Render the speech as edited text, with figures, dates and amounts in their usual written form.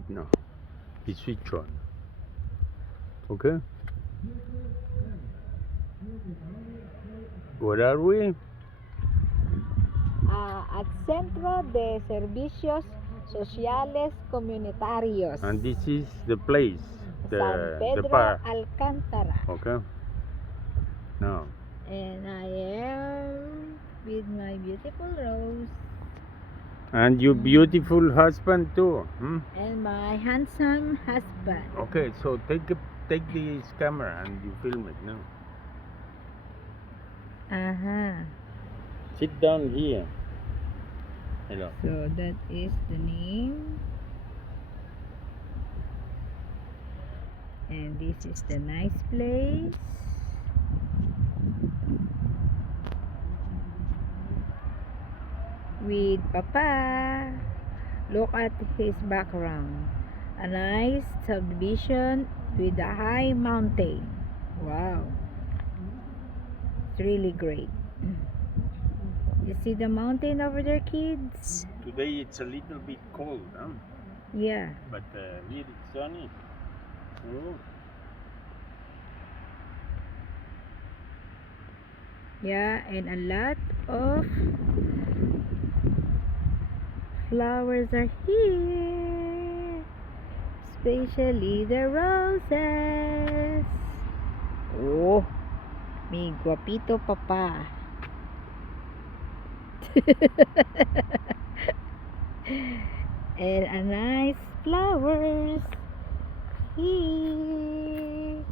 it now. It's switch on. Okay. Where are we? At Centro de Servicios Sociales Comunitarios. And this is the place. San Pedro Alcantara. Okay. Now. And I am with my beautiful Rose. And your beautiful husband too. And my handsome husband. Okay, so take this camera and you film it now. Sit down here. Hello. So that is the name. And this is the nice place. With Papa. Look at his background. A nice subdivision with a high mountain. Wow. It's really great. You see the mountain over there, kids? Today it's a little bit cold, huh? Yeah. But here it's sunny. Oh. Yeah, and a lot of flowers are here, especially the roses. Oh, mi guapito papa. And a nice flowers here.